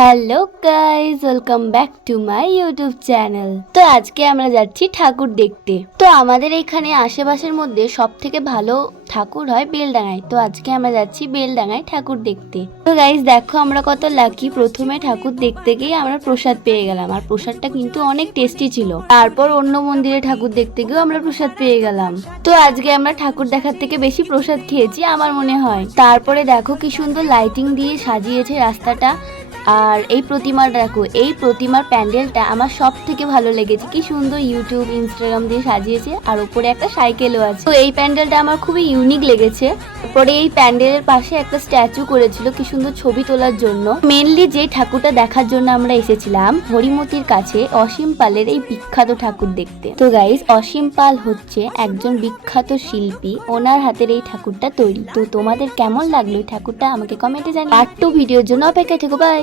Hello guys, welcome back to my YouTube channel. তো আজকে আমরা যাচ্ছি ঠাকুর দেখতে। তো আমাদের এখানে আশেপাশের মধ্যে সব থেকে ভালো ঠাকুর হয় বেলডাঙায়। তো আজকে আমরা যাচ্ছি বেলডাঙায় ঠাকুর দেখতে। তো গাইজ দেখো আমরা কত লাকি, প্রথমে ঠাকুর দেখতে গিয়ে আমরা প্রসাদ পেয়ে গেলাম। আর প্রসাদটা কিন্তু অনেক টেস্টি ছিল। তারপর অন্য মন্দিরে ঠাকুর দেখতে গিয়েও আমরা প্রসাদ পেয়ে গেলাম। তো আজকে আমরা ঠাকুর দেখার থেকে বেশি প্রসাদ খেয়েছি আমার মনে হয়। তারপরে দেখো কি সুন্দর লাইটিং দিয়ে সাজিয়েছে রাস্তাটা। আর এই প্রতিমার দেখো, এই প্রতিমার প্যান্ডেলটা আমার সব থেকে ভালো লেগেছে। কি সুন্দর ইউটিউব ইনস্টাগ্রাম দিয়ে সাজিয়েছে, আর উপরে একটা সাইকেলও আছে। তো এই প্যান্ডেলটা আমার খুবই ইউনিক লেগেছে। তারপরে এই প্যান্ডেলের পাশে একটা স্ট্যাচু করেছিল কি সুন্দর ছবি তোলার জন্য। মেনলি যে ঠাকুরটা দেখার জন্য আমরা এসেছিলাম হরিমতির কাছে অসীম পালের এই বিখ্যাত ঠাকুর দেখতে। তো গাইস, অসীম পাল হচ্ছে একজন বিখ্যাত শিল্পী, ওনার হাতের এই ঠাকুরটা তৈরি। তো তোমাদের কেমন লাগলো এই ঠাকুরটা আমাকে কমেন্টে জানিও। পার্ট 2 ভিডিওর জন্য অপেক্ষা থেকো। বাই।